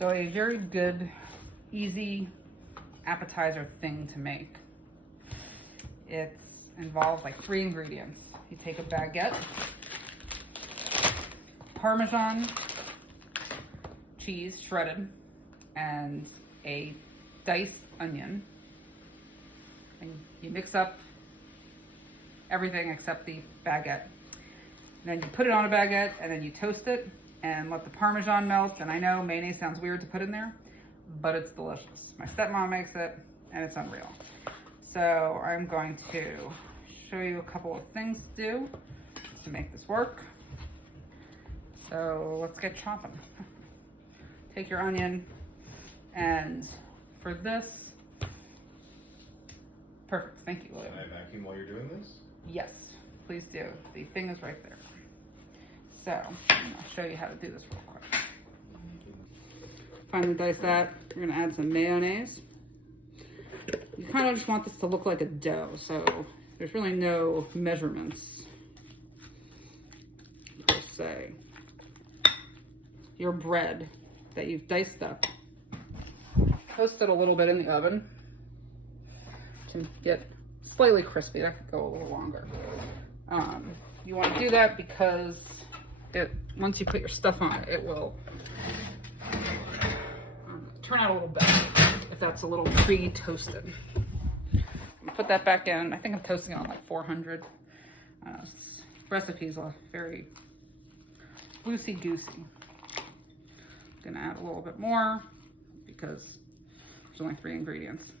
So a very good, easy appetizer thing to make. It involves like 3 ingredients. You take a baguette, Parmesan cheese shredded, and a diced onion. And you mix up everything except the baguette. Then you put it on a baguette and then you toast it and let the Parmesan melt. And I know mayonnaise sounds weird to put in there, but it's delicious. My stepmom makes it and it's unreal. So I'm going to show you a couple of things to do to make this work. So let's get chopping. Take your onion, and for this, perfect, thank you, William. Can I vacuum while you're doing this? Yes, please do. The thing is right there. So I'll show you how to do this real quick. Finely dice that. We're gonna add some mayonnaise. You kind of just want this to look like a dough, so there's really no measurements per se. Your bread that you've diced up, toast it a little bit in the oven to get slightly crispy. That could go a little longer. You want to do that because once you put your stuff on it, it will turn out a little better if that's a little pre-toasted. Put that back in. I think I'm toasting it on like 400. Recipe's very loosey-goosey. Gonna add a little bit more because there's only 3 ingredients.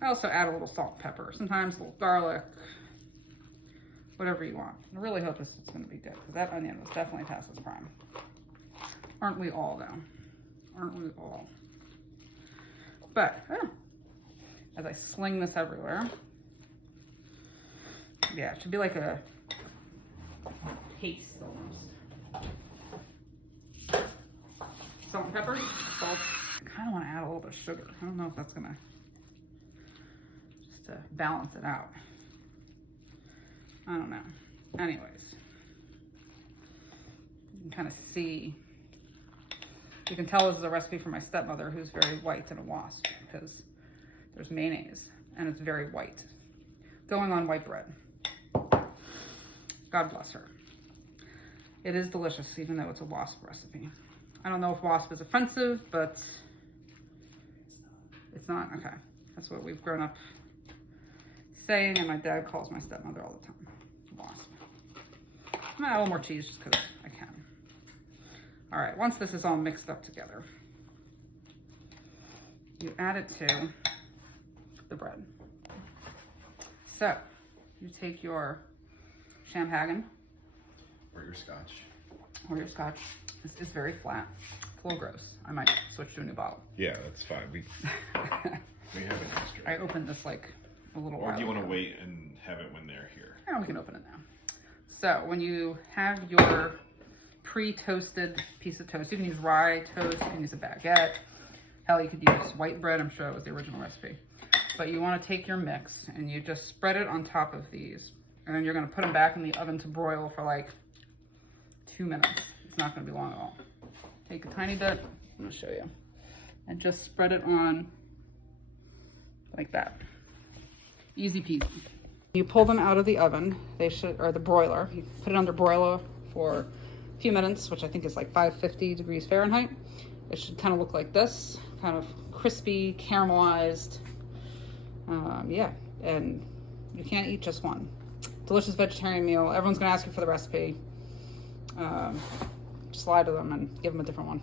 I also add a little salt and pepper, sometimes a little garlic, whatever you want. I really hope this is gonna be good because that onion was definitely past its prime. Aren't we all though? Aren't we all? But as I sling this everywhere, yeah, it should be like a paste almost. Salt and pepper, salt. I kind of want to add a little bit of sugar. I don't know if that's gonna, just to balance it out. I don't know. Anyways, you can kind of see, you can tell this is a recipe from my stepmother who's very white and a wasp because there's mayonnaise and it's very white. Going on white bread. God bless her. It is delicious even though it's a wasp recipe. I don't know if wasp is offensive, but it's not. Okay, that's what we've grown up saying, and my dad calls my stepmother all the time. Wasp. I'm gonna add a little more cheese just because I can. All right, once this is all mixed up together, you add it to the bread. So you take your Chamhagen Or your scotch. or your scotch. This is very flat. It's a little gross. I might switch to a new bottle. Yeah, that's fine. We have it extra. I opened this like a little while Or do you want to ago. wait and have it when they're here? Yeah, we can open it now. So when you have your pre-toasted piece of toast, you can use rye toast, you can use a baguette. Hell, you could use white bread. I'm sure it was the original recipe. But you want to take your mix and you just spread it on top of these. And then you're going to put them back in the oven to broil for like 2 minutes. It's not going to be long at all. Take a tiny bit, I'm going to show you, and just spread it on like that. Easy peasy. You pull them out of the oven, or the broiler. You put it under broiler for a few minutes, which I think is like 550 degrees Fahrenheit. It should kind of look like this, kind of crispy, caramelized. Yeah, and you can't eat just one. Delicious vegetarian meal. Everyone's gonna ask you for the recipe. Just lie to them and give them a different one.